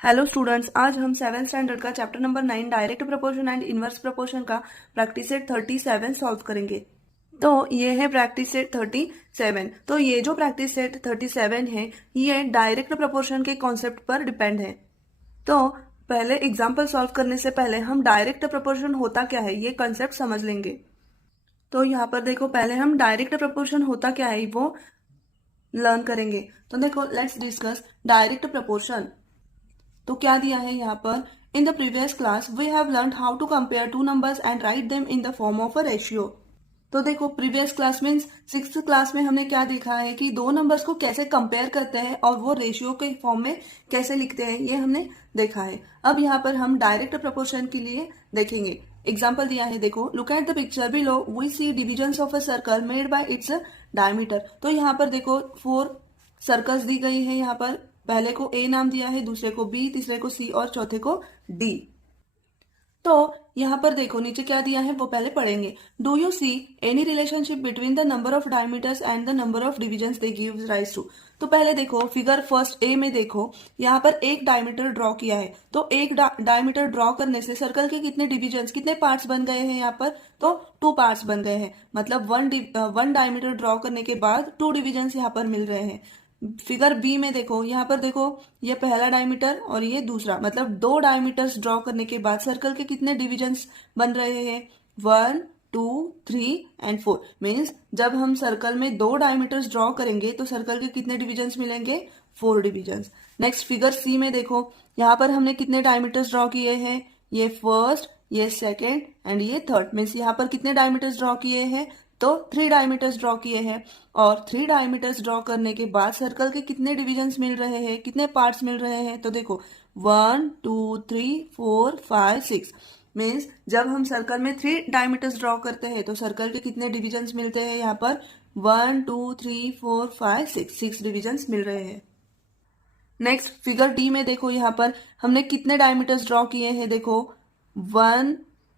Hello students, आज हम 7th standard का chapter number 9 direct proportion and inverse proportion का प्रैक्टिस सेट 37 सॉल्व करेंगे। तो ये है प्रैक्टिस सेट 37। तो ये जो प्रैक्टिस सेट 37 है ये डायरेक्ट प्रोपोर्शन के कॉन्सेप्ट पर डिपेंड है। तो पहले एग्जाम्पल सॉल्व करने से पहले हम डायरेक्ट प्रोपोर्शन होता क्या है ये कॉन्सेप्ट समझ लेंगे। तो यहाँ पर देखो, पहले हम डायरेक्ट प्रोपोर्शन होता क्या है वो लर्न करेंगे। तो देखो, लेट्स डिस्कस डायरेक्ट प्रोपोर्शन। तो क्या दिया है यहाँ पर, in the previous class we have learn how to compare two numbers and write them in the form of a ratio. तो देखो, previous class means 6th class में हमने क्या देखा है कि दो नंबर्स को कैसे कंपेयर करते हैं और वो रेशियो के फॉर्म में कैसे लिखते हैं, ये हमने देखा है। अब यहाँ पर हम डायरेक्ट प्रोपोर्शन के लिए देखेंगे। एग्जाम्पल दिया है, देखो, look at the picture below, we see divisions of a circle made by its diameter. तो यहाँ पर देखो 4 सर्कल्स दी गई है। यहाँ पर पहले को ए नाम दिया है, दूसरे को बी, तीसरे को सी और चौथे को डी। तो यहाँ पर देखो नीचे क्या दिया है वो पहले पढ़ेंगे। Do you see any relationship between the number of diameters and the number of divisions they give rise to. तो पहले देखो फिगर फर्स्ट ए में देखो, यहाँ पर एक डायमीटर ड्रॉ किया है। तो एक डायमीटर ड्रॉ करने से सर्कल के कितने डिविजन्स, कितने पार्ट्स बन गए हैं यहाँ पर, तो 2 पार्ट्स बन गए हैं। मतलब वन डायमीटर ड्रॉ करने के बाद 2 डिविजन्स यहाँ पर मिल रहे हैं। फिगर बी में देखो, यहाँ पर देखो ये पहला डायमीटर और ये दूसरा, मतलब 2 डायमीटर्स ड्रॉ करने के बाद सर्कल के कितने डिविजन्स बन रहे हैं, 1 2 3 एंड 4। मीन्स जब हम सर्कल में 2 डायमीटर्स ड्रॉ करेंगे तो सर्कल के कितने डिविजन्स मिलेंगे, 4 डिविजन्स। नेक्स्ट फिगर सी में देखो, यहाँ पर हमने कितने डायमीटर्स ड्रॉ किए हैं, ये फर्स्ट, ये सेकेंड एंड ये थर्ड। मीन्स यहाँ पर कितने डायमीटर्स ड्रॉ किए हैं, तो 3 डायमीटर्स ड्रॉ किए हैं। और 3 डायमीटर्स ड्रॉ करने के बाद सर्कल के कितने डिविजन्स मिल रहे हैं, कितने पार्ट्स मिल रहे हैं, तो देखो 1 2 3 4 5 6। मीन्स जब हम सर्कल में 3 डायमीटर्स ड्रॉ करते हैं तो सर्कल के कितने डिविजन्स मिलते हैं, यहाँ पर 1 2 3 4 5 6 डिविजन्स मिल रहे हैं। नेक्स्ट फिगर डी में देखो, यहाँ पर हमने कितने डायमीटर्स ड्रॉ किए हैं, देखो 1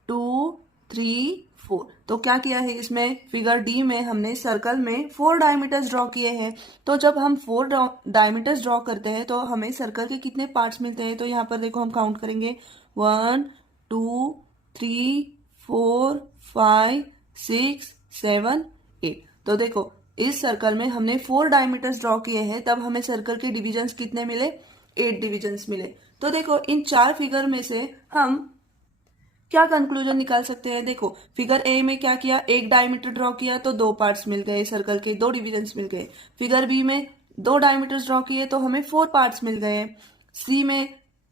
2 3 4। तो क्या किया है इसमें, फिगर डी में हमने सर्कल में 4 डायमीटर्स ड्रॉ किए हैं। तो जब हम 4 डायमीटर्स ड्रॉ करते हैं तो हमें सर्कल के कितने पार्ट्स मिलते हैं, तो यहाँ पर देखो हम काउंट करेंगे 1 2 3 4 5 6 7 8। तो देखो इस सर्कल में हमने 4 डायमीटर्स ड्रॉ किए हैं, तब हमें सर्कल के डिविजन्स कितने मिले, 8 डिविजन्स मिले। तो देखो इन 4 फिगर में से हम क्या कंक्लूजन निकाल सकते हैं। देखो फिगर ए में क्या किया, एक डायमीटर ड्रॉ किया तो 2 पार्ट्स मिल गए, सर्कल के 2 डिविजन्स मिल गए। फिगर बी में 2 डायमीटर्स ड्रॉ किए तो हमें 4 पार्ट्स मिल गए। सी में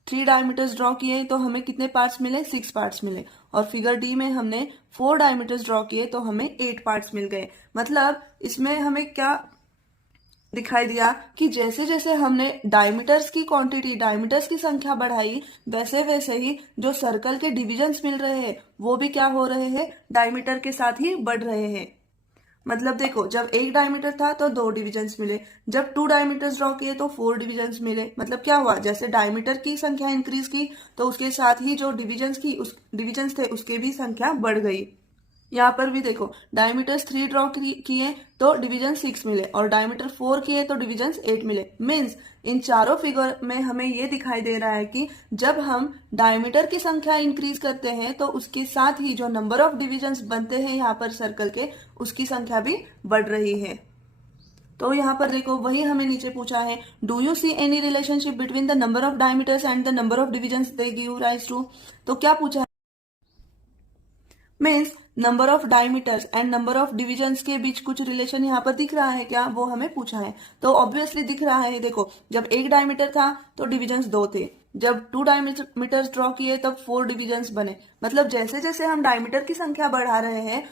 3 डायमीटर्स ड्रॉ किए तो हमें कितने पार्ट्स मिले, 6 पार्ट्स मिले। और फिगर डी में हमने 4 डायमीटर्स ड्रॉ किए तो हमें 8 पार्ट्स मिल गए। मतलब इसमें हमें क्या दिखाई दिया कि जैसे जैसे हमने डायमीटर्स की क्वांटिटी, डायमीटर्स की संख्या बढ़ाई, वैसे वैसे ही जो सर्कल के डिविजन्स मिल रहे हैं वो भी क्या हो रहे हैं, डायमीटर के साथ ही बढ़ रहे हैं। मतलब देखो, जब एक डायमीटर था तो 2 डिविजन्स मिले, जब 2 डायमीटर्स ड्रॉ किए तो 4 डिविजन्स मिले। मतलब क्या हुआ, जैसे डायमीटर की संख्या इंक्रीज की तो उसके साथ ही जो डिविजन्स थे उसके भी संख्या बढ़ गई। यहाँ पर भी देखो, डायमीटर्स 3 ड्रॉ किए तो डिवीजन 6 मिले और डायमीटर 4 किए तो डिवीजन 8 मिले। मीन्स इन चारों फिगर में हमें ये दिखाई दे रहा है कि जब हम डायमीटर की संख्या इंक्रीज करते हैं तो उसके साथ ही जो नंबर ऑफ डिविजन्स बनते हैं यहाँ पर सर्कल के, उसकी संख्या भी बढ़ रही है। तो यहाँ पर देखो वही हमें नीचे पूछा है, do you see any relationship between the number of diameters and the number of divisions they give rise to. तो क्या पूछा, means number of diameters and number of divisions के बीच कुछ रिलेशन यहाँ पर दिख रहा है क्या, वो हमें पूछा है। तो ऑब्वियसली दिख रहा है। देखो जब एक डायमीटर था तो डिविजन्स 2 थे, जब 2 डायमीटर्स ड्रॉ किए तब 4 डिविजन्स बने। मतलब जैसे जैसे हम डायमीटर की संख्या बढ़ा रहे हैं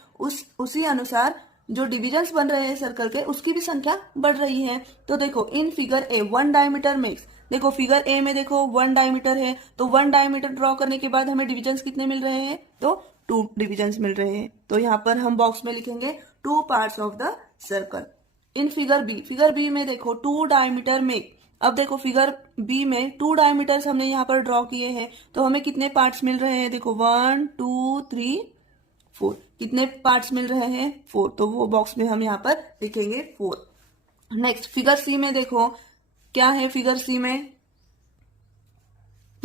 उसी अनुसार जो डिविजन्स बन रहे हैं सर्कल के उसकी भी संख्या बढ़ रही है। तो देखो in figure A 1 diameter makes, देखो फिगर ए में देखो 1 डायमीटर है तो 1 डायमीटर ड्रॉ करने के बाद हमें डिविजन्स कितने मिल रहे हैं, तो 2 डिविजन्स मिल रहे हैं। तो यहाँ पर हम बॉक्स में लिखेंगे 2 parts of the circle. In figure B में देखो 2 डायमीटर मेक। अब देखो फिगर बी में 2 डायमीटर्स हमने यहाँ पर ड्रॉ किए हैं तो हमें कितने पार्ट्स मिल रहे हैं, देखो 1 2 3 4। कितने पार्ट्स मिल रहे हैं, 4। तो वो बॉक्स में हम यहाँ पर लिखेंगे 4। नेक्स्ट फिगर सी में देखो क्या है, फिगर सी में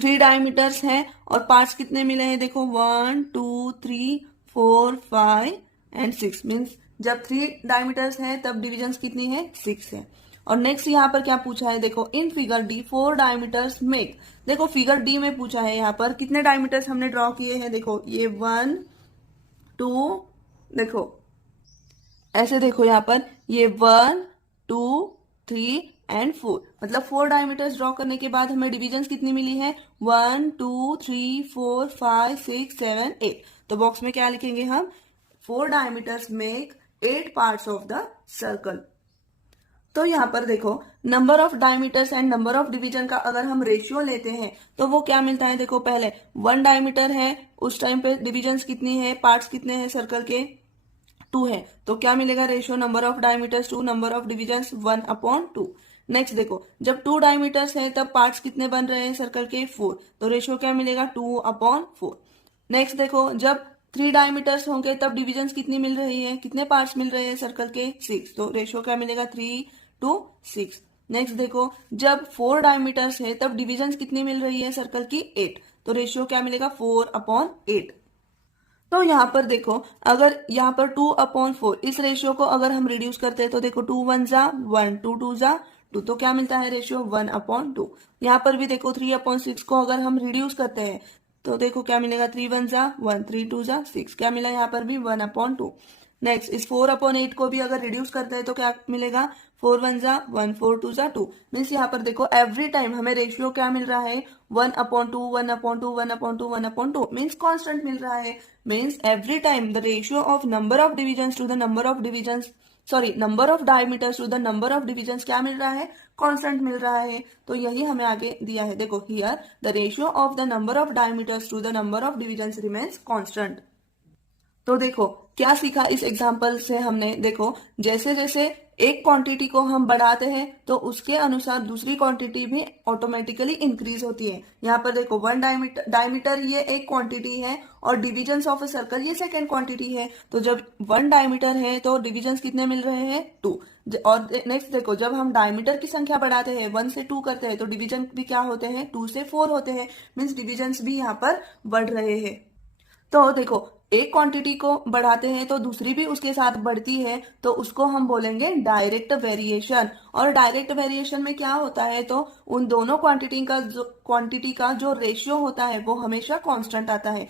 3 डायमीटर्स हैं और पार्ट्स कितने मिले हैं, देखो 1 2 3 4 5 एंड 6, मीन्स जब 3 डायमीटर्स हैं तब डिविजन्स कितनी है, 6 है। और नेक्स्ट यहाँ पर क्या पूछा है, देखो in figure D 4 diameters make. देखो फिगर डी में पूछा है यहाँ पर कितने डायमीटर्स हमने ड्रॉ किए हैं, देखो ये 1 2, देखो ऐसे देखो यहाँ पर ये 1 2 3 एंड 4, मतलब 4 डायमीटर्स ड्रॉ करने के बाद हमें डिविजन्स कितनी मिली है, 1 2 3 4 5 6 7 8। तो बॉक्स में क्या लिखेंगे हम, 4 diameters make 8 parts of the circle. तो यहाँ पर देखो number of diameters and number of division का अगर हम रेशियो लेते हैं तो वो क्या मिलता है, देखो पहले 1 डायमीटर है उस टाइम पे डिविजन्स कितनी है, पार्ट्स कितने हैं सर्कल के, 2 है। तो क्या मिलेगा ratio, number of diameters 2, number of divisions 1/2। Next देखो जब 2 डायमीटर्स है तब पार्ट्स कितने बन रहे हैं सर्कल के, 4, तो रेशियो क्या मिलेगा 2/4। नेक्स्ट देखो जब 3 डायमीटर्स होंगे तब डिविजन्स कितनी मिल रही है, कितने पार्ट्स मिल रहे हैं सर्कल के, 6, तो रेशियो क्या मिलेगा 3/6। नेक्स्ट देखो जब 4 डायमीटर्स है तब डिविजन्स कितनी मिल रही है सर्कल की, 8, तो रेशियो क्या मिलेगा 4/8। तो यहाँ पर देखो अगर यहाँ पर 2/4 इस रेशियो को अगर हम रिड्यूस करते हैं तो देखो 2 1 जा 1, 2 2 जा 2, तो क्या मिलता है रेशियो 1/2। यहाँ पर भी देखो 3/6 को अगर हम रिड्यूस करते हैं तो देखो क्या मिलेगा 3 1 जा 1, 3 2 जा 6, क्या मिला यहाँ पर भी 1/2। नेक्स्ट इस 4/8 को भी अगर रिड्यूस करते हैं तो क्या मिलेगा 4 1 जा 1, 4 2 जा 2, मीन्स यहाँ पर देखो एवरी टाइम हमें रेशियो क्या मिल रहा है 1/2 1/2 1/2 1/2, मीन्स कांस्टेंट मिल रहा है। Means every time the ratio of number of divisions to the number of divisions, sorry number of diameters to the number of divisions क्या मिल रहा है, कांस्टेंट मिल रहा है। तो यही हमें आगे दिया है, देखो here the ratio of the number of diameters to the number of divisions remains constant. तो देखो क्या सीखा इस एग्जाम्पल से हमने, देखो जैसे जैसे एक क्वांटिटी को हम बढ़ाते हैं तो उसके अनुसार दूसरी क्वांटिटी भी ऑटोमेटिकली इंक्रीज होती है। यहाँ पर देखो 1 डायमीटर ये एक क्वांटिटी है और डिविजन्स ऑफ ए सर्कल ये सेकेंड क्वांटिटी है। तो जब 1 डायमीटर है तो डिविजन्स कितने मिल रहे हैं, 2। और नेक्स्ट देखो जब हम डायमीटर की संख्या बढ़ाते हैं 1 से 2 करते हैं तो डिविजन भी क्या होते हैं, 2 से 4 होते हैं, मीन्स डिविजन्स भी यहाँ पर बढ़ रहे हैं। तो देखो एक क्वांटिटी को बढ़ाते हैं तो दूसरी भी उसके साथ बढ़ती है, तो उसको हम बोलेंगे डायरेक्ट वेरिएशन। और डायरेक्ट वेरिएशन में क्या होता है, तो उन दोनों क्वांटिटी का जो रेशियो होता है वो हमेशा कांस्टेंट आता है।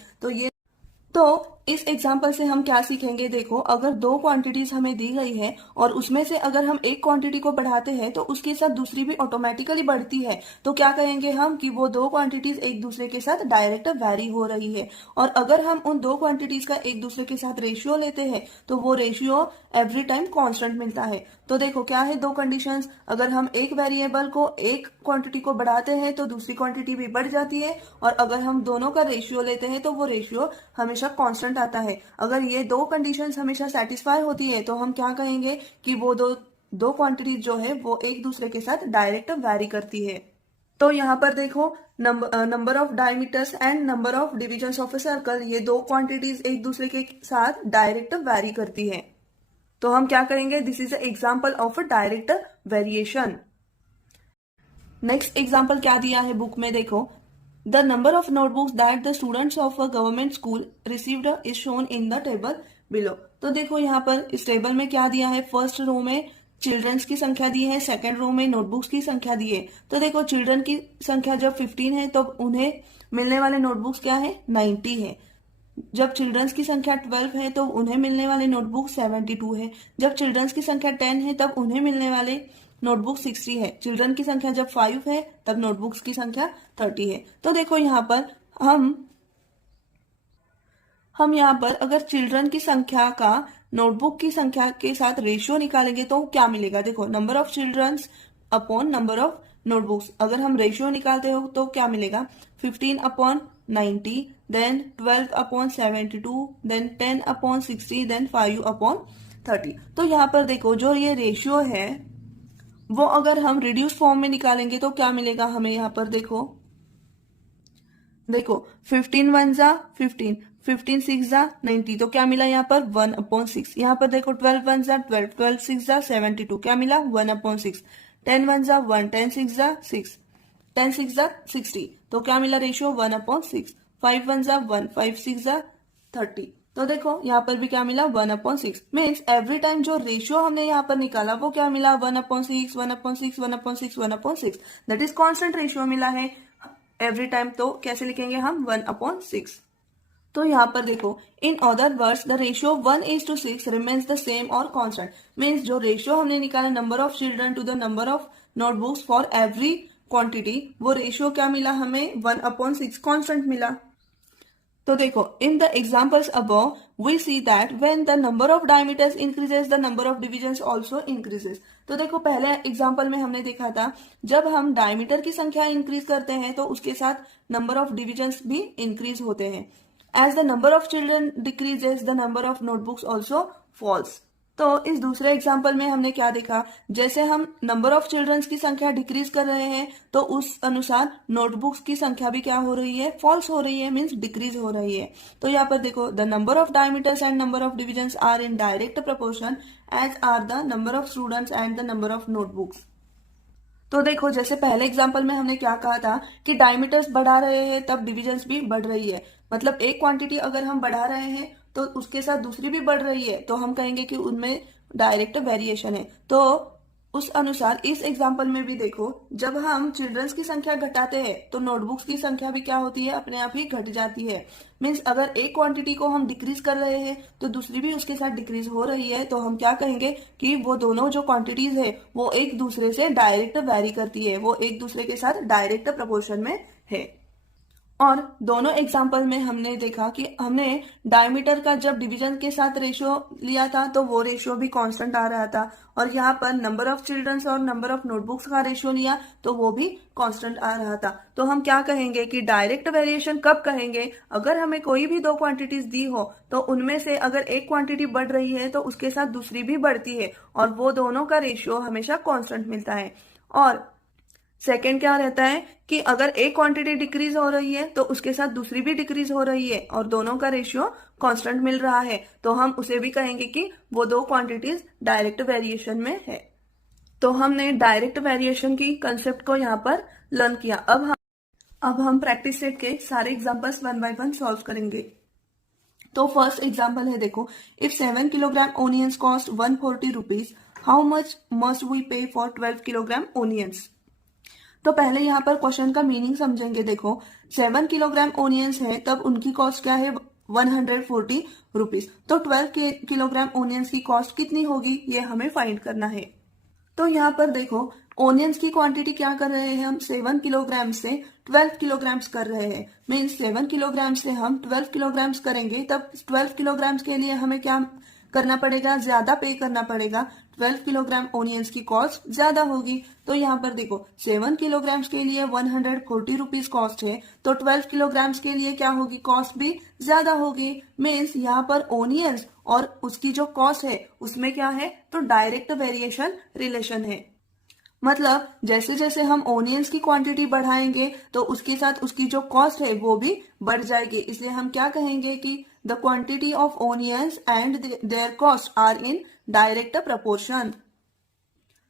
तो इस एग्जाम्पल से हम क्या सीखेंगे, देखो अगर 2 क्वांटिटीज हमें दी गई है और उसमें से अगर हम एक क्वांटिटी को बढ़ाते हैं तो उसके साथ दूसरी भी ऑटोमेटिकली बढ़ती है, तो क्या कहेंगे हम कि वो 2 क्वांटिटीज एक दूसरे के साथ डायरेक्ट वैरी हो रही है। और अगर हम उन 2 क्वांटिटीज का एक दूसरे के साथ रेशियो लेते हैं तो वो रेशियो एवरी टाइम कांस्टेंट मिलता है। तो देखो क्या है 2 कंडीशंस, अगर हम एक वेरिएबल को एक क्वांटिटी को बढ़ाते हैं तो दूसरी क्वांटिटी भी बढ़ जाती है, और अगर हम दोनों का रेशियो लेते हैं तो वो रेशियो हमेशा कांस्टेंट आता है। अगर ये 2 कंडीशंस हमेशा सेटिस्फाई होती है तो हम क्या कहेंगे कि वो दो क्वांटिटी जो है वो एक दूसरे के साथ डायरेक्ट वैरी करती है। तो यहाँ पर देखो number of diameters and number of divisions of a circle, ये 2 क्वांटिटीज एक दूसरे के साथ डायरेक्ट वैरी करती है। तो हम क्या करेंगे, this is example of a direct variation. Next example क्या दिया है बुक में, देखो the number of notebooks that the students of a government school received is shown in the table below. तो देखो यहाँ पर इस टेबल में क्या दिया है, फर्स्ट रो में चिल्ड्रंस की संख्या दी है, सेकंड रो में नोटबुक्स की संख्या दी है। तो देखो चिल्ड्रन की संख्या जब 15 है तो उन्हें मिलने वाले नोटबुक्स क्या है, 90 है। जब चिल्ड्रंस की संख्या 12 है तो उन्हें मिलने वाले नोटबुक 72 है। जब चिल्ड्रंस की संख्या 10 है तब उन्हें मिलने वाले नोटबुक 60 है। चिल्ड्रन की संख्या जब 5 है तब नोटबुक्स की संख्या 30 है। तो देखो यहाँ पर हम यहाँ पर अगर चिल्ड्रन की संख्या का नोटबुक की संख्या के साथ रेशियो निकालेंगे तो क्या मिलेगा, देखो number of childrens upon number of notebooks. अगर हम रेशियो निकालते हो तो क्या मिलेगा, 15/90, देन 12/72, देन 10/60, देन 5/30। तो यहाँ पर देखो जो ये रेशियो है वो अगर हम रिड्यूस फॉर्म में निकालेंगे तो क्या मिलेगा हमें, यहाँ पर देखो 15 1 जा 15, 15 6 जा 90, तो क्या मिला यहाँ पर 1/6। यहाँ पर देखो 12 1 जा 12, 12 6 जा 72, क्या मिला 1/6। 10 1 जा 1, 10 6 जा 6, 10 6 जा 60, तो क्या मिला रेशियो 1/6, 5 1 जा 1, 5 6 जा 30, तो देखो यहाँ पर भी क्या मिला 1/6, मीन्स एवरी टाइम जो रेशियो हमने यहाँ पर निकाला वो क्या मिला 1/6, 1/6, 1/6, 1/6, दैट इज कॉन्स्टेंट रेशियो मिला है एवरी टाइम। तो कैसे लिखेंगे हम 1/6। तो यहाँ पर देखो in other words the ratio 1:6 remains the same और कांस्टेंट, मीन्स जो रेशियो हमने निकाला number of children to the number of notebooks for every quantity, वो रेशियो क्या मिला हमें 1/6 कांस्टेंट मिला। तो देखो in the examples above we see that when the number of diameters increases the number of divisions also increases. तो देखो पहले एग्जाम्पल में हमने देखा था जब हम डायमीटर की संख्या इंक्रीज करते हैं तो उसके साथ नंबर ऑफ डिविजन्स भी इंक्रीज होते हैं। As the number of children decreases the number of notebooks also falls. तो इस दूसरे एग्जाम्पल में हमने क्या देखा, जैसे हम नंबर ऑफ चिल्ड्रंस की संख्या डिक्रीज कर रहे हैं तो उस अनुसार नोटबुक्स की संख्या भी क्या हो रही है, फॉल्स हो रही है, मीन्स डिक्रीज हो रही है। तो यहाँ पर देखो the number of diameters and number of divisions are in direct proportion as are the number of students and the number of notebooks. तो देखो जैसे पहले एग्जाम्पल में हमने क्या कहा था कि डायमीटर्स बढ़ा रहे हैं तब डिविजन्स भी बढ़ रही है, मतलब एक क्वांटिटी अगर हम बढ़ा रहे हैं तो उसके साथ दूसरी भी बढ़ रही है तो हम कहेंगे कि उनमें डायरेक्ट वेरिएशन है। तो उस अनुसार इस एग्जाम्पल में भी देखो जब हम चिल्ड्रंस की संख्या घटाते हैं तो नोटबुक्स की संख्या भी क्या होती है, अपने आप ही घट जाती है। मीन्स अगर एक क्वांटिटी को हम डिक्रीज कर रहे हैं तो दूसरी भी उसके साथ डिक्रीज हो रही है, तो हम क्या कहेंगे कि वो दोनों जो क्वांटिटीज है वो एक दूसरे से डायरेक्ट वेरी करती है, वो एक दूसरे के साथ डायरेक्ट प्रपोर्शन में है। और दोनों एग्जाम्पल में हमने देखा कि हमने डायमीटर का जब डिवीजन के साथ रेशियो लिया था तो वो रेशियो भी कांस्टेंट आ रहा था, और यहाँ पर नंबर ऑफ चिल्ड्रंस और नंबर ऑफ नोटबुक्स का रेशियो लिया तो वो भी कांस्टेंट आ रहा था। तो हम क्या कहेंगे कि डायरेक्ट वेरिएशन कब कहेंगे, अगर हमें कोई भी दो क्वांटिटीज दी हो तो उनमें से अगर एक क्वांटिटी बढ़ रही है तो उसके साथ दूसरी भी बढ़ती है और वो दोनों का रेशियो हमेशा कांस्टेंट मिलता है। और सेकेंड क्या रहता है कि अगर एक क्वांटिटी डिक्रीज हो रही है तो उसके साथ दूसरी भी डिक्रीज हो रही है और दोनों का रेशियो कांस्टेंट मिल रहा है, तो हम उसे भी कहेंगे कि वो दो क्वांटिटीज डायरेक्ट वेरिएशन में है। तो हमने डायरेक्ट वेरिएशन की कंसेप्ट को यहाँ पर लर्न किया। अब हम प्रैक्टिस सेट के सारे एग्जांपल्स 1 बाय 1 सॉल्व करेंगे। तो फर्स्ट एग्जांपल है देखो, if 7 kilogram onions cost 140 rupees, how much must we pay for 12 kilogram onions. तो पहले यहाँ पर क्वेश्चन का मीनिंग समझेंगे। देखो 7 किलोग्राम ओनियंस है तब उनकी कॉस्ट क्या है 140 रुपीज, तो 12 किलोग्राम ओनियंस की कॉस्ट कितनी होगी ये हमें फाइंड करना है। तो यहाँ पर देखो ओनियंस की क्वांटिटी क्या कर रहे हैं हम 7 किलोग्राम से 12 किलोग्राम्स कर रहे हैं, मीन्स 7 किलोग्राम से हम 12 किलोग्राम्स करेंगे तब 12 किलोग्राम्स के लिए हमें क्या करना पड़ेगा, ज्यादा पे करना पड़ेगा, 12 किलोग्राम ओनियंस की कॉस्ट ज्यादा होगी। तो यहाँ पर देखो 7 किलोग्राम्स के लिए 140 रुपीज कॉस्ट है तो 12 किलोग्राम्स के लिए क्या होगी, कॉस्ट भी ज्यादा होगी। मीन्स यहाँ पर ओनियंस और उसकी जो कॉस्ट है उसमें क्या है, तो डायरेक्ट वेरिएशन रिलेशन है। मतलब जैसे जैसे हम ओनियंस की क्वांटिटी बढ़ाएंगे तो उसके साथ उसकी जो कॉस्ट है वो भी बढ़ जाएगी, इसलिए हम क्या कहेंगे कि the quantity of onions and their cost are in direct proportion.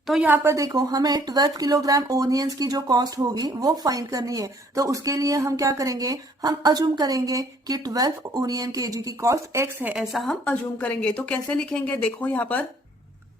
तो यहाँ पर देखो हमें 12 किलोग्राम ओनियंस की जो कॉस्ट होगी वो फाइंड करनी है, तो उसके लिए हम क्या करेंगे, हम अज्यूम करेंगे कि 12 ओनियन केजी की कॉस्ट x है, ऐसा हम अज्यूम करेंगे। तो कैसे लिखेंगे, देखो यहाँ पर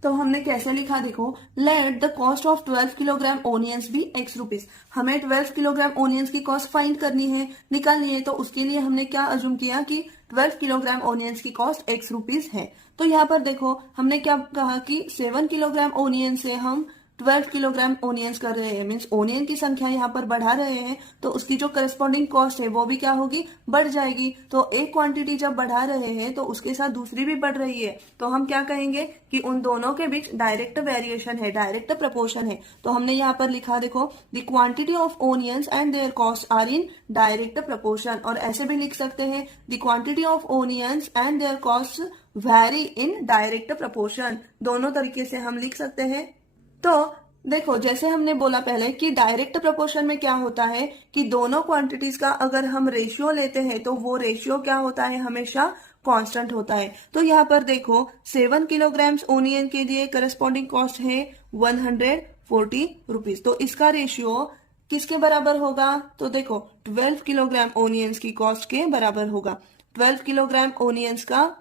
तो हमने कैसे लिखा, देखो let the cost of 12 kilogram onions भी x रुपीज। हमें 12 किलोग्राम ओनियंस की कॉस्ट फाइंड करनी है, निकालनी है, तो उसके लिए हमने क्या अज्यूम किया कि 12 किलोग्राम ओनियंस की कॉस्ट x रुपीज है। तो यहाँ पर देखो हमने क्या कहा कि 7 किलोग्राम ओनियन से हम 12 किलोग्राम ओनियंस कर रहे हैं, मीन्स ओनियन की संख्या यहाँ पर बढ़ा रहे हैं तो उसकी जो करस्पॉन्डिंग कॉस्ट है वो भी क्या होगी, बढ़ जाएगी। तो एक क्वांटिटी जब बढ़ा रहे हैं तो उसके साथ दूसरी भी बढ़ रही है, तो हम क्या कहेंगे कि उन दोनों के बीच डायरेक्ट वेरिएशन है, डायरेक्ट प्रपोर्शन है। तो हमने यहाँ पर लिखा देखो the quantity of onions and their cost are in direct proportion, और ऐसे भी लिख सकते हैं the quantity of onions and their cost vary in direct proportion. दोनों तरीके से हम लिख सकते हैं। तो देखो जैसे हमने बोला पहले कि डायरेक्ट प्रपोर्शन में क्या होता है कि दोनों क्वांटिटीज का अगर हम रेशियो लेते हैं तो वो रेशियो क्या होता है, हमेशा कांस्टेंट होता है। तो यहाँ पर देखो 7 किलोग्राम ओनियन के लिए करस्पॉन्डिंग कॉस्ट है 140 रुपीज, तो इसका रेशियो किसके बराबर होगा? तो देखो 12 किलोग्राम ओनियंस की कॉस्ट के बराबर होगा। 12 किलोग्राम ओनियंस का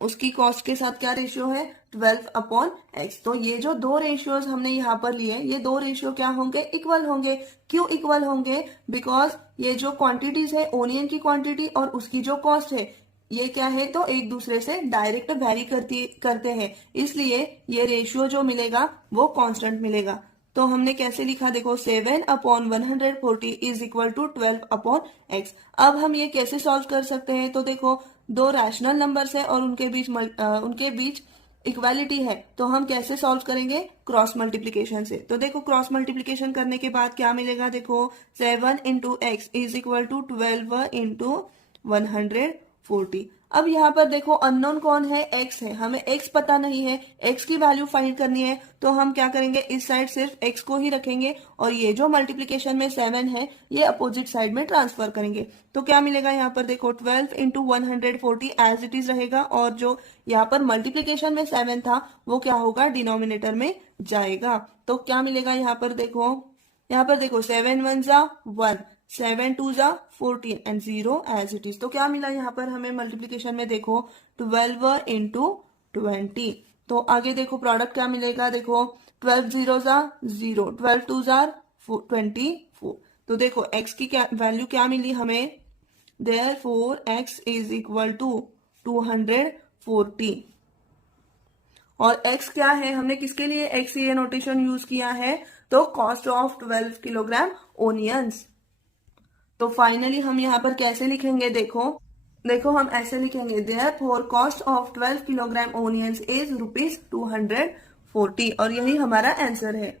उसकी कॉस्ट के साथ क्या रेशियो है? 12/x। तो ये जो दो रेशियोज हमने यहाँ पर लिए, ये दो रेशियो क्या होंगे? इक्वल होंगे। क्यों इक्वल होंगे? बिकॉज ये जो क्वांटिटीज है, ओनियन की क्वांटिटी और उसकी जो कॉस्ट है, ये क्या है? तो एक दूसरे से डायरेक्ट वेरी करते हैं, इसलिए ये रेशियो जो मिलेगा वो कांस्टेंट मिलेगा। तो हमने कैसे लिखा? देखो 7/140 इज इक्वल टू 12/x। अब हम ये कैसे सॉल्व कर सकते हैं? तो देखो दो रैशनल नंबर्स है और उनके बीच इक्वालिटी है, तो हम कैसे सॉल्व करेंगे? क्रॉस मल्टीप्लीकेशन से। तो देखो क्रॉस मल्टीप्लीकेशन करने के बाद क्या मिलेगा? देखो 7 into x is equal to 12 into 140। अब यहाँ पर देखो अननोन कौन है? x है। हमें x पता नहीं है, x की वैल्यू फाइंड करनी है, तो हम क्या करेंगे? इस साइड सिर्फ x को ही रखेंगे और ये जो मल्टीप्लीकेशन में 7 है ये अपोजिट साइड में ट्रांसफर करेंगे। तो क्या मिलेगा यहाँ पर? देखो 12 इंटू 140 एज इट इज रहेगा और जो यहाँ पर मल्टीप्लीकेशन में 7 था वो क्या होगा? डिनोमिनेटर में जाएगा। तो क्या मिलेगा यहाँ पर? देखो 7 1 जा 1, 7 2 जा 14 एंड 0 एज इट इज। तो क्या मिला यहाँ पर हमें मल्टीप्लीकेशन में? देखो 12 इंटू 20। तो आगे देखो प्रोडक्ट क्या मिलेगा? देखो 12 0 जा 0, 12 2 जा 24। तो देखो x की क्या वैल्यू क्या मिली हमें? Therefore x is equal to 240। और x क्या है? हमने किसके लिए x ये नोटेशन यूज किया है? तो कॉस्ट ऑफ 12 किलोग्राम ओनियंस। तो फाइनली हम यहाँ पर कैसे लिखेंगे? देखो हम ऐसे लिखेंगे, therefore cost of 12 kilogram onions is ₹240 और यही हमारा आंसर है।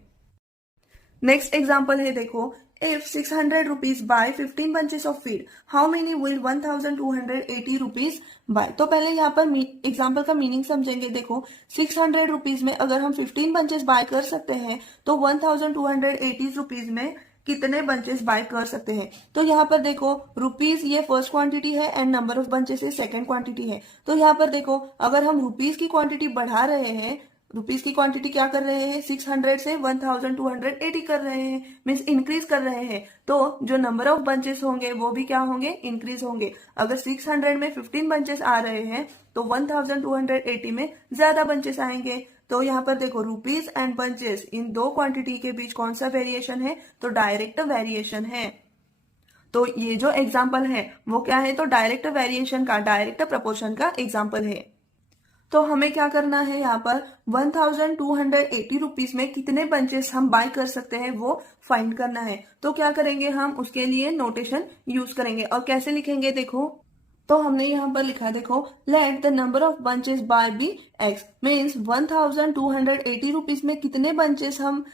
नेक्स्ट एग्जाम्पल है, देखो if 600 rupees buy 15 bunches of feed, how many will 1280 rupees buy? तो पहले यहाँ पर एग्जाम्पल का मीनिंग समझेंगे। देखो 600 रुपीज में अगर हम 15 bunches बाय कर सकते हैं तो 1280 रुपीज में कितने बंचेस बाय कर सकते हैं? तो यहाँ पर देखो रुपीज ये फर्स्ट क्वांटिटी है एंड नंबर ऑफ बंचेस ये सेकंड क्वांटिटी है। तो यहाँ पर देखो अगर हम रुपीज की क्वांटिटी बढ़ा रहे हैं, रुपीज की क्वांटिटी क्या कर रहे हैं? 600 से 1280 कर रहे हैं, मीन्स इंक्रीज कर रहे हैं, तो जो नंबर ऑफ बंचेस होंगे वो भी क्या होंगे? इंक्रीज होंगे। अगर 600 में 15 बंचेस आ रहे हैं तो 1280 में ज्यादा बंचेस आएंगे। तो यहाँ पर देखो रुपीज एंड बंचेस, इन दो क्वांटिटी के बीच कौन सा वेरिएशन है? तो डायरेक्ट वेरिएशन है। तो ये जो एग्जाम्पल है वो क्या है? तो डायरेक्ट वेरिएशन का, डायरेक्ट प्रपोर्शन का एग्जाम्पल है। तो हमें क्या करना है? यहाँ पर 1280 रुपीज में कितने बंचेस हम बाय कर सकते हैं वो फाइंड करना है। तो क्या करेंगे? हम उसके लिए नोटेशन यूज करेंगे और कैसे लिखेंगे? देखो तो हमने यहाँ पर लिखा है, देखो let the number of bunches by be x, means 1280 rupees में कितने बंचेस हम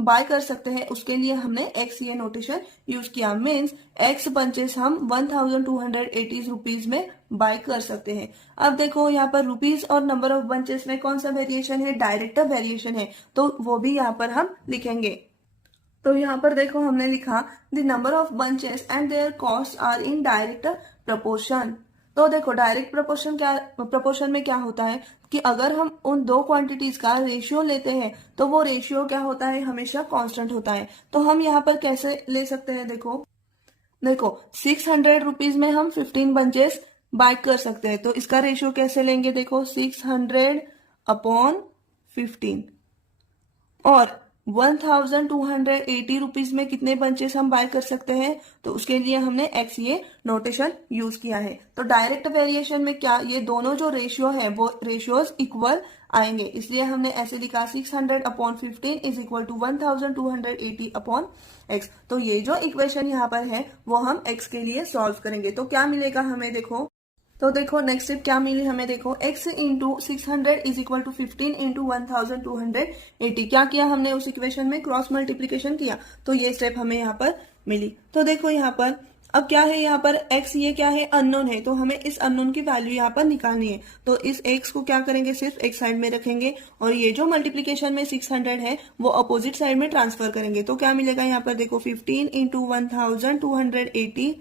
बाय कर सकते हैं, उसके लिए हमने एक्स ये नोटेशन यूज किया। मीन्स एक्स बंचेस हम 1280 रुपीज में बाय कर सकते हैं। अब देखो यहाँ पर रुपीज और नंबर ऑफ बंचेस में कौन सा वेरिएशन है? डायरेक्ट वेरिएशन है, तो वो भी यहाँ पर हम लिखेंगे। तो यहाँ पर देखो हमने लिखा the number of bunches and their cost are in direct proportion. तो देखो डायरेक्ट प्रपोर्शन में क्या होता है कि अगर हम उन दो क्वांटिटीज का रेशियो लेते हैं तो वो रेशियो क्या होता है? हमेशा कांस्टेंट होता है। तो हम यहाँ पर कैसे ले सकते हैं? देखो 600 रुपीज में हम 15 बंचेस बाय कर सकते हैं, तो इसका रेशियो कैसे लेंगे? देखो 600/15 और 1280 रुपीज में कितने बंचेस हम बाय कर सकते हैं, तो उसके लिए हमने एक्स ये नोटेशन यूज किया है। तो डायरेक्ट वेरिएशन में क्या, ये दोनों जो रेशियो है वो रेशियोज इक्वल आएंगे, इसलिए हमने ऐसे लिखा 600/15 इज इक्वल टू 1280/x। तो ये जो इक्वेशन यहाँ पर है वो हम x के लिए सॉल्व करेंगे। तो क्या मिलेगा हमें? देखो नेक्स्ट स्टेप क्या मिली हमें? देखो x into 600 is equal to 15 into 1280। क्या किया हमने? उस इक्वेशन में क्रॉस मल्टीप्लीकेशन किया, तो ये स्टेप हमें यहाँ पर मिली। तो देखो यहाँ पर अब क्या है? यहाँ पर x ये क्या है? अननोन है, तो हमें इस अननोन की वैल्यू यहाँ पर निकालनी है। तो इस x को क्या करेंगे? सिर्फ एक साइड में रखेंगे और ये जो मल्टीप्लीकेशन में 600 है वो अपोजिट साइड में ट्रांसफर करेंगे। तो क्या मिलेगा यहाँ पर? देखो 15 इंटू 1280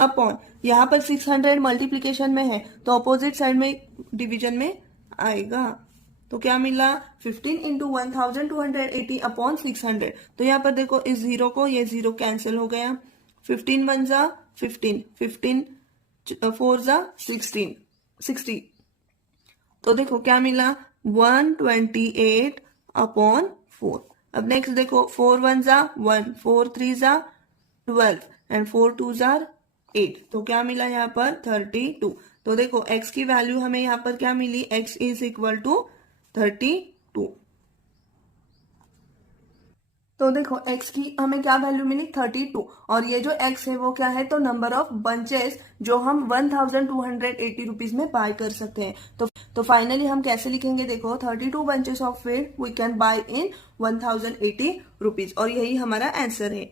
अपॉन, यहाँ पर 600 मल्टीप्लीकेशन में है तो अपोजिट साइड में डिवीजन में आएगा। तो क्या मिला 15 इंटू 1280 अपॉन 600। तो यहाँ पर देखो इस जीरो को ये जीरो कैंसिल हो गया, 15 वन जा 15, 15 4 जा 16, 60। तो देखो क्या मिला 128 अपॉन 4। अब नेक्स्ट देखो 4 वन जा 1, 4 थ्री जा 12 एंड 4 टू जा 8। तो क्या मिला यहाँ पर 32। तो देखो x की वैल्यू हमें यहाँ पर क्या मिली, x इज इक्वल टू 32। तो देखो x की हमें क्या वैल्यू मिली 32, और ये जो x है वो क्या है, तो नंबर ऑफ बंचेस जो हम 1280 रुपीज में बाय कर सकते हैं। तो फाइनली हम कैसे लिखेंगे, देखो 32 bunches of feed we can buy in 1080 rupees, और यही हमारा आंसर है।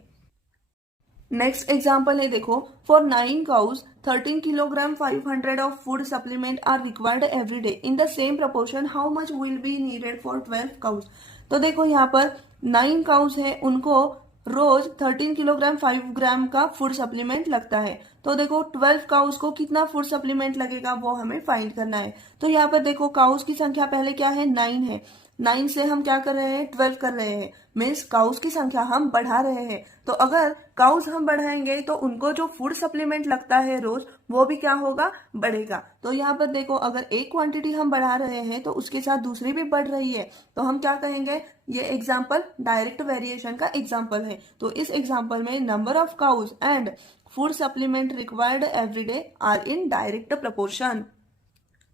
नेक्स्ट एग्जाम्पल है देखो, for 9 cows 13 kilogram 500 of food supplement are required every day in the same proportion, how much will be needed for 12 cows. तो देखो यहाँ पर 9 काउज है, उनको रोज 13 किलोग्राम 5 ग्राम का फूड सप्लीमेंट लगता है। तो देखो 12 काउज को कितना फूड सप्लीमेंट लगेगा वो हमें फाइंड करना है। तो यहाँ पर देखो काउज की संख्या पहले क्या है 9 है, 9 से हम क्या कर रहे हैं 12 कर रहे हैं, मीन्स काउज की संख्या हम बढ़ा रहे हैं। तो अगर काउज हम बढ़ाएंगे तो उनको जो फूड सप्लीमेंट लगता है रोज वो भी क्या होगा, बढ़ेगा। तो यहाँ पर देखो अगर एक क्वांटिटी हम बढ़ा रहे हैं तो उसके साथ दूसरी भी बढ़ रही है, तो हम क्या कहेंगे, ये एग्जाम्पल डायरेक्ट वेरिएशन का एग्जाम्पल है। तो इस एग्जाम्पल में number of cows and food supplement required every day are in direct proportion.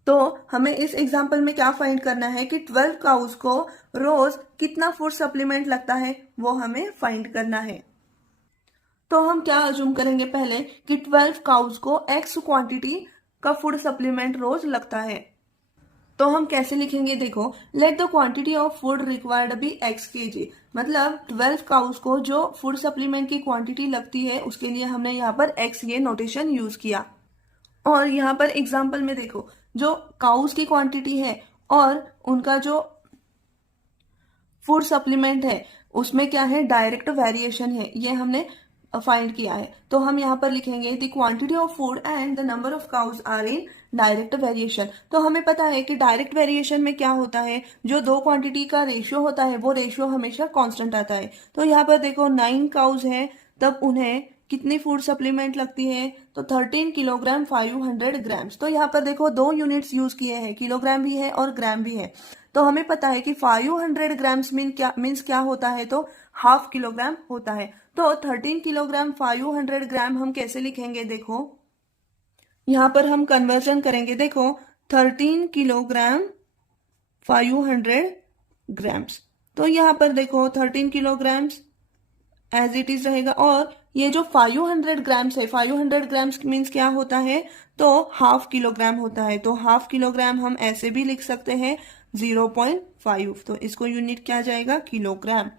तो हमें इस एग्जाम्पल में क्या फाइंड करना है कि 12 काउज को रोज कितना फूड सप्लीमेंट लगता है वो हमें फाइंड करना है। तो हम क्या अज्यूम करेंगे पहले कि 12 काउज को x क्वांटिटी का फूड सप्लीमेंट रोज लगता है। तो हम कैसे लिखेंगे, देखो let the quantity of food required be x kg, मतलब 12 काउज को जो फूड सप्लीमेंट की क्वांटिटी लगती है उसके लिए हमने यहाँ पर x ये नोटेशन यूज किया। और यहाँ पर एग्जाम्पल में देखो जो काउस की क्वांटिटी है और उनका जो फूड सप्लीमेंट है उसमें क्या है, डायरेक्ट वेरिएशन है, ये हमने फाइंड किया है। तो हम यहाँ पर लिखेंगे the quantity of food and the number of cows are in direct variation. तो हमें पता है कि डायरेक्ट वेरिएशन में क्या होता है, जो दो क्वांटिटी का रेशियो होता है वो रेशियो हमेशा कांस्टेंट आता है। तो यहाँ पर देखो 9 काउज है, तब उन्हें कितनी फूड सप्लीमेंट लगती है, तो 13 किलोग्राम 500 ग्राम्स। तो यहाँ पर देखो दो यूनिट्स यूज किए हैं, किलोग्राम भी है और ग्राम भी है। तो हमें पता है कि 500 ग्राम्स मीन्स क्या होता है, तो हाफ किलोग्राम होता है। तो 13 किलोग्राम 500 ग्राम हम कैसे लिखेंगे, देखो यहाँ पर हम कन्वर्जन करेंगे। देखो 13 किलोग्राम 500 ग्राम्स, तो यहाँ पर देखो 13 किलोग्राम्स एज इट इज रहेगा, और ये जो 500 ग्राम्स है, 500 ग्राम्स मीन्स क्या होता है, तो हाफ किलोग्राम होता है। तो हाफ किलोग्राम हम ऐसे भी लिख सकते हैं 0.5, तो इसको यूनिट क्या जाएगा, किलोग्राम।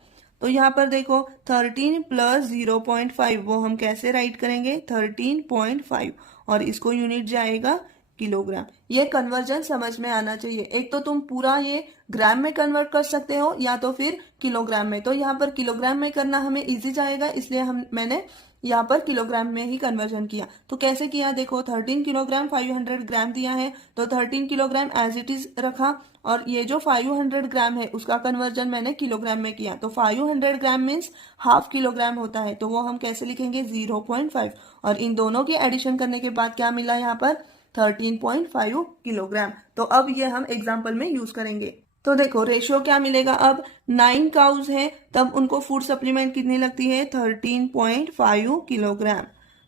तो यहाँ पर देखो 13 प्लस 0.5 वो हम कैसे राइट करेंगे 13.5, और इसको यूनिट जाएगा किलोग्राम। ये कन्वर्जन समझ में आना चाहिए, एक तो तुम पूरा ये ग्राम में कन्वर्ट कर सकते हो या तो फिर किलोग्राम में। तो यहाँ पर किलोग्राम में करना हमें इजी जाएगा, इसलिए मैंने यहाँ पर किलोग्राम में ही कन्वर्जन किया। तो कैसे किया, देखो 13 किलोग्राम 500 ग्राम दिया है तो 13 किलोग्राम एज इट इज रखा, और ये जो 500 ग्राम है उसका कन्वर्जन मैंने किलोग्राम में किया। तो 500 ग्राम मीन्स हाफ किलोग्राम होता है, तो वो हम कैसे लिखेंगे 0.5, और इन दोनों की एडिशन करने के बाद क्या मिला यहाँ पर 13.5 किलोग्राम। तो अब ये हम एग्जाम्पल में यूज करेंगे। तो देखो रेशियो क्या मिलेगा, अब 9 काउज है तब उनको फूड सप्लीमेंट कितनी लगती है 13.5 किलोग्राम।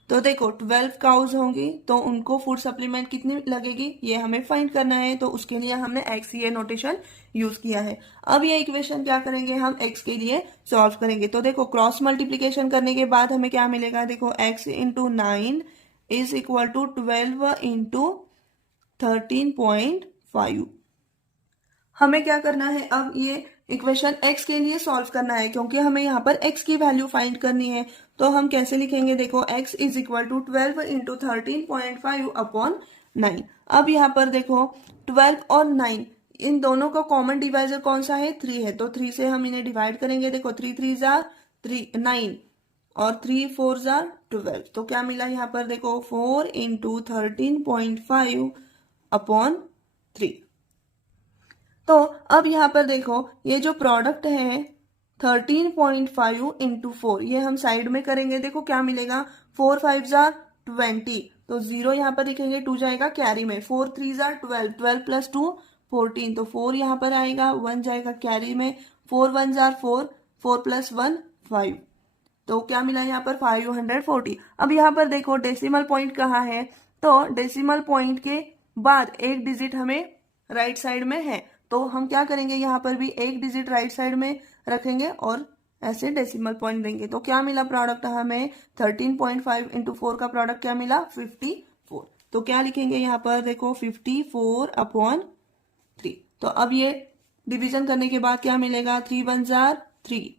तो देखो 12 काउज होंगी तो उनको फूड सप्लीमेंट कितनी लगेगी ये हमें फाइंड करना है। तो उसके लिए हमने एक्स ये नोटेशन यूज किया है। अब ये इक्वेशन क्या करेंगे, हम एक्स के लिए सॉल्व करेंगे। तो देखो क्रॉस मल्टीप्लीकेशन करने के बाद हमें क्या मिलेगा, देखो x into 9 is equal to 12 into 13.5। हमें क्या करना है, अब ये इक्वेशन x के लिए सॉल्व करना है क्योंकि हमें यहाँ पर x की वैल्यू फाइंड करनी है। तो हम कैसे लिखेंगे, देखो x is equal to 12 into 13.5 upon 9। अब यहाँ पर देखो 12 और 9 इन दोनों का कॉमन डिवाइजर कौन सा है, 3 है। तो 3 से हम इन्हें डिवाइड करेंगे, देखो 3 3 जार 9 और 3 4 जार 12। तो क्या मिला यहाँ पर, देखो 4 इंटू 13.5 अपॉन 3। तो अब यहाँ पर देखो ये जो प्रोडक्ट है 13.5 इंटू 4, ये हम साइड में करेंगे। देखो क्या मिलेगा, 4 5 जार 20, तो 0 यहाँ पर लिखेंगे, 2 जाएगा कैरी में, 4 3 जार 12, 12 प्लस 2 14, तो 4 यहाँ पर आएगा, 1 जाएगा कैरी में, 4 1 जार 4, 4 प्लस 1 5, तो क्या मिला यहाँ पर 540। अब यहाँ पर देखो डेसिमल पॉइंट कहाँ है, तो डेसिमल पॉइंट के बाद एक डिजिट हमें राइट साइड में है, तो हम क्या करेंगे, यहाँ पर भी एक डिजिट राइट साइड में रखेंगे और ऐसे डेसिमल पॉइंट देंगे। तो क्या मिला प्रोडक्ट हमें, 13.5 इंटू 4 का प्रोडक्ट क्या मिला, 54। तो क्या लिखेंगे यहाँ पर देखो 54/3। तो अब ये डिवीजन करने के बाद क्या मिलेगा, 3 1 जार 3,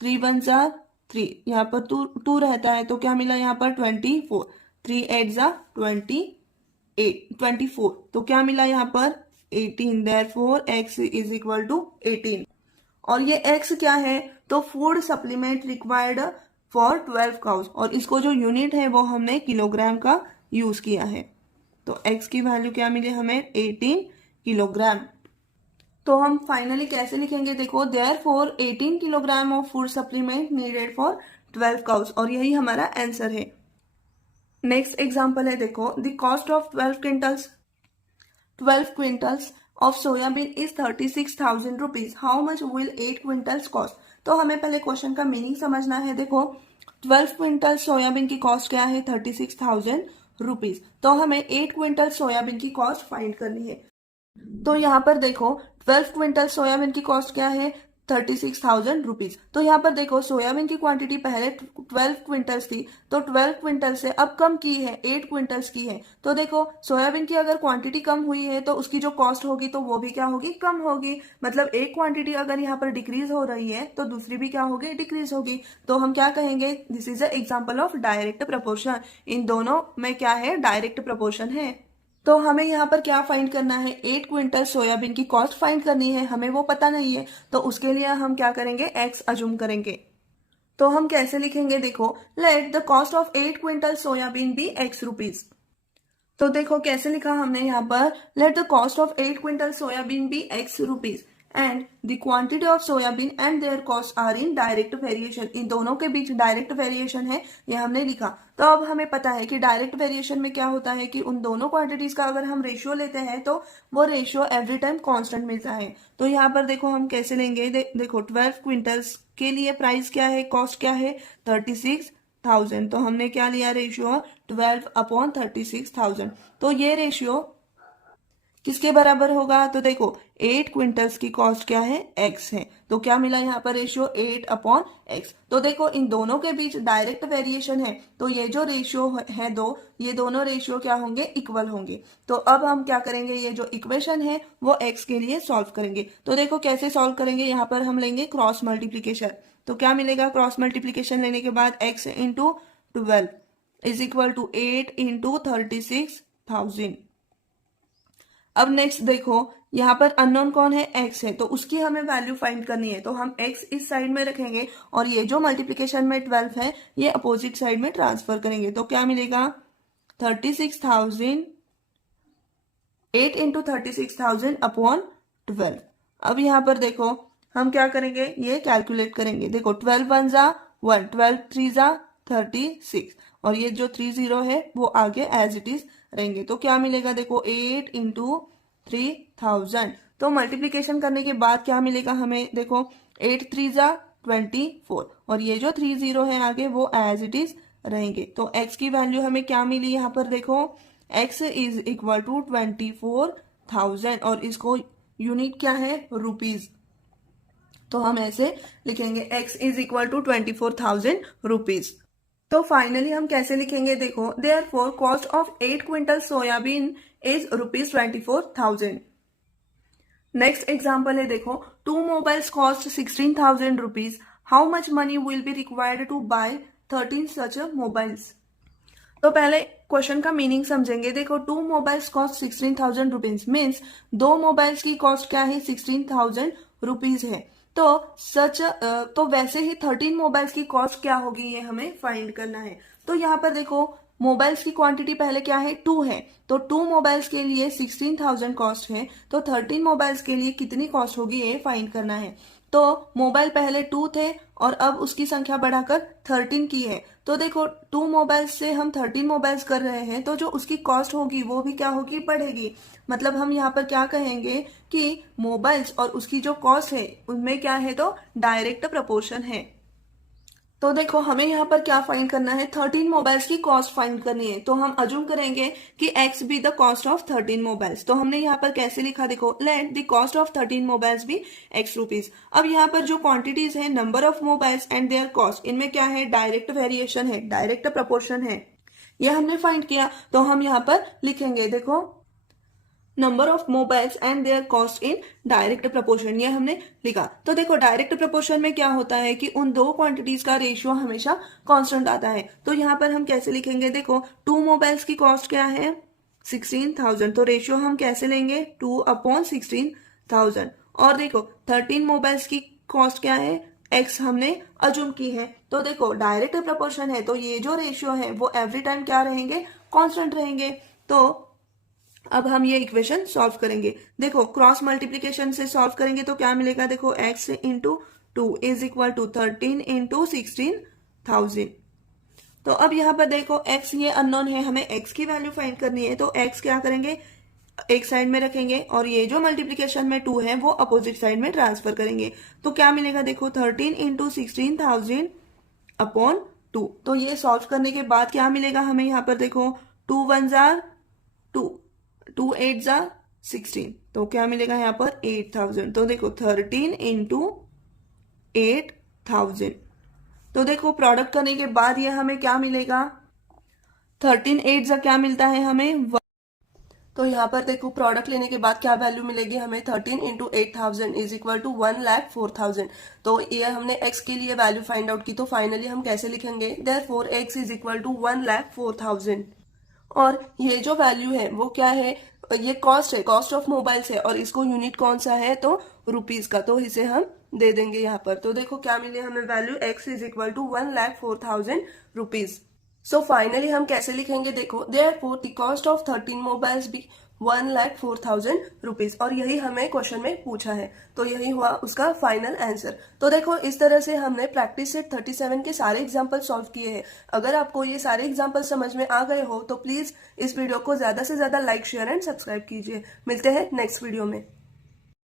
3 1 जार 3, यहाँ पर 2 रहता है, तो क्या मिला यहाँ पर 24, 3 8 जार 24, तो क्या मिला यहाँ पर 18, therefore x is equal to 18। और ये x क्या है, तो food supplement required for 12 cows, और इसको जो यूनिट है वो हमने किलोग्राम का यूज किया है। तो x की वैल्यू क्या मिली हमें, 18 किलोग्राम। तो हम फाइनली कैसे लिखेंगे, देखो therefore 18 kilogram of food supplement needed for 12 cows, और यही हमारा आंसर है। नेक्स्ट एग्जांपल है, देखो the cost of 12 quintals of soybean is 36,000 rupees, how much will 8 quintals cost. तो हमें पहले क्वेश्चन का मीनिंग समझना है। देखो 12 क्विंटल सोयाबीन की कॉस्ट क्या है, 36,000 रुपीज, तो हमें 8 क्विंटल सोयाबीन की कॉस्ट फाइंड करनी है। तो यहाँ पर देखो 12 क्विंटल सोयाबीन की कॉस्ट क्या है, 36,000 रुपीज। तो यहाँ पर देखो सोयाबीन की क्वांटिटी पहले 12 क्विंटल्स थी, तो 12 क्विंटल से अब कम की है, 8 क्विंटल्स की है। तो देखो सोयाबीन की अगर क्वांटिटी कम हुई है तो उसकी जो कॉस्ट होगी तो वो भी क्या होगी, कम होगी। मतलब एक क्वांटिटी अगर यहाँ पर डिक्रीज हो रही है तो दूसरी भी क्या होगी, डिक्रीज होगी। तो हम क्या कहेंगे, this is a example of direct proportion. इन दोनों में क्या है, डायरेक्ट प्रपोर्शन है। तो हमें यहाँ पर क्या फाइंड करना है, 8 क्विंटल सोयाबीन की कॉस्ट फाइंड करनी है, हमें वो पता नहीं है, तो उसके लिए हम क्या करेंगे, x अज्यूम करेंगे। तो हम कैसे लिखेंगे, देखो let the cost of 8 quintal soybean be x rupees. तो देखो कैसे लिखा हमने यहाँ पर, let the cost of 8 quintal soybean be x rupees and the quantity of soybean and their cost are in direct variation. इन दोनों के बीच डायरेक्ट वेरिएशन है, ये हमने लिखा। तो अब हमें पता है कि डायरेक्ट वेरिएशन में क्या होता है कि उन दोनों क्वांटिटीज का अगर हम रेशियो लेते हैं तो वो रेशियो एवरी टाइम कांस्टेंट मिलता है। तो यहाँ पर देखो हम कैसे लेंगे, देखो 12 क्विंटल्स के लिए प्राइस क्या है, कॉस्ट क्या है, 36,000, तो हमने क्या लिया रेशियो, 12/36,000। तो ये रेशियो किसके बराबर होगा, तो देखो 8 क्विंटल्स की कॉस्ट क्या है, x है, तो क्या मिला यहाँ पर रेशियो 8/x। तो देखो इन दोनों के बीच डायरेक्ट वेरिएशन है, तो ये जो रेशियो है दो, ये दोनों रेशियो क्या होंगे, इक्वल होंगे। तो अब हम क्या करेंगे, ये जो इक्वेशन है वो x के लिए सॉल्व करेंगे। तो देखो कैसे सॉल्व करेंगे, यहाँ पर हम लेंगे क्रॉस मल्टीप्लीकेशन। तो क्या मिलेगा, क्रॉस मल्टीप्लीकेशन लेने के बाद x into 12 is equal to 8 into 36,000। अब नेक्स्ट देखो यहाँ पर अननोन कौन है, x है, तो उसकी हमें वैल्यू फाइंड करनी है। तो हम x इस साइड में रखेंगे और ये जो मल्टीप्लिकेशन में 12 है ये अपोजिट साइड में ट्रांसफर करेंगे। तो क्या मिलेगा, 36,000, 8 इंटू 36,000 अपॉन 12। अब यहाँ पर देखो हम क्या करेंगे, ये कैलकुलेट करेंगे। देखो 12 1 जा 1, 12 3 जा 36, और ये जो 30 है वो आगे एज इट इज रहेंगे। तो क्या मिलेगा, देखो 8 इंटू 3,000। तो मल्टीप्लीकेशन करने के बाद क्या मिलेगा हमें, देखो 8 3 जा 24, और ये जो 30 है आगे वो एज इट इज रहेंगे। तो x की वैल्यू हमें क्या मिली यहाँ पर, देखो x इज इक्वल टू 24,000, और इसको यूनिट क्या है, रुपीज। तो हम ऐसे लिखेंगे x is equal to 24,000 rupees. तो फाइनली हम कैसे लिखेंगे, देखो therefore cost of 8 quintal soybean is ₹24,000। Next example है, देखो 2 mobiles cost 16,000 rupees, how much money will be required to buy 13 such mobiles. तो पहले क्वेश्चन का मीनिंग समझेंगे। देखो 2 mobiles cost 16,000 rupees means 2 mobiles की कॉस्ट क्या है, 16,000 रुपीज है। तो वैसे ही 13 मोबाइल्स की कॉस्ट क्या होगी, ये हमें फाइंड करना है। तो यहाँ पर देखो मोबाइल्स की क्वांटिटी पहले क्या है 2 है, तो 2 मोबाइल्स के लिए 16,000 कॉस्ट है, तो 13 मोबाइल्स के लिए कितनी कॉस्ट होगी ये फाइंड करना है। तो मोबाइल पहले 2 थे और अब उसकी संख्या बढ़ाकर 13 की है, तो देखो 2 मोबाइल्स से हम 13 मोबाइल्स कर रहे हैं, तो जो उसकी कॉस्ट होगी वो भी क्या होगी, बढ़ेगी। मतलब हम यहाँ पर क्या कहेंगे कि मोबाइल्स और उसकी जो कॉस्ट है उनमें क्या है, तो डायरेक्ट प्रपोर्शन है। तो देखो हमें यहाँ पर क्या फाइंड करना है, 13 मोबाइल्स की कॉस्ट फाइंड करनी है। तो हम अज्यूम करेंगे कि x be the cost of 13 mobiles. तो हमने यहाँ पर कैसे लिखा, देखो let the cost of 13 mobiles be x rupees. अब यहाँ पर जो क्वांटिटीज है, number of mobiles and their cost, इनमें क्या है, डायरेक्ट वेरिएशन है, डायरेक्ट प्रपोर्शन है, यह हमने फाइंड किया। तो हम यहाँ पर लिखेंगे, देखो number of mobiles and their cost in direct proportion, ये हमने लिखा। तो देखो डायरेक्ट प्रपोर्शन में क्या होता है कि उन दो क्वांटिटीज का रेशियो हमेशा कांस्टेंट आता है। तो यहाँ पर हम कैसे लिखेंगे, देखो 2 मोबाइल्स की कॉस्ट क्या है 16,000, तो रेशियो हम कैसे लेंगे 2/16,000। और देखो 13 मोबाइल्स की कॉस्ट क्या है, x हमने अज्यूम की है। तो देखो डायरेक्ट प्रपोर्शन है, तो ये जो रेशियो है वो एवरी टाइम क्या रहेंगे, कांस्टेंट रहेंगे। तो अब हम ये इक्वेशन सॉल्व करेंगे। देखो क्रॉस मल्टीप्लीकेशन से सॉल्व करेंगे तो क्या मिलेगा, देखो x into 2 is equal to 13 into 16,000। तो अब यहाँ पर देखो x ये अननोन है, हमें x की वैल्यू फाइंड करनी है। तो x क्या करेंगे, एक साइड में रखेंगे और ये जो मल्टीप्लीकेशन में 2 है वो अपोजिट साइड में ट्रांसफर करेंगे। तो क्या मिलेगा, देखो 13 इंटू 16,000 अपॉन 2। तो ये सॉल्व करने के बाद क्या मिलेगा हमें, यहाँ पर देखो 2 1 जार 2, 2 8 जा 16, तो क्या मिलेगा यहाँ पर 8,000। तो देखो 13 इंटू 8,000। तो देखो प्रोडक्ट करने के बाद ये हमें क्या मिलेगा, 13 8 जा क्या मिलता है हमें, तो यहाँ पर देखो प्रोडक्ट लेने के बाद क्या वैल्यू मिलेगी हमें, 13 इंटू 8,000 इज इक्वल टू 1,04,000। तो ये हमने x के लिए वैल्यू फाइंड आउट की। तो फाइनली हम कैसे लिखेंगे, therefore x is equal to 1,04,000। और ये जो वैल्यू है वो क्या है, ये कॉस्ट है, कॉस्ट ऑफ मोबाइल्स है, और इसको यूनिट कौन सा है, तो रुपीज का, तो इसे हम दे देंगे यहाँ पर। तो देखो क्या मिले हमें value, x is equal to 1,04,000 rupees. So finally हम कैसे लिखेंगे, देखो therefore the cost of 13 mobiles be 1,04,000 rupees, और यही हमें क्वेश्चन में पूछा है। तो यही हुआ उसका फाइनल आंसर। तो देखो इस तरह से हमने प्रैक्टिस सेट 37 के सारे एग्जाम्पल सॉल्व किए हैं। अगर आपको ये सारे एग्जाम्पल समझ में आ गए हो तो प्लीज इस वीडियो को ज्यादा से ज्यादा लाइक शेयर एंड सब्सक्राइब कीजिए। मिलते हैं नेक्स्ट वीडियो में।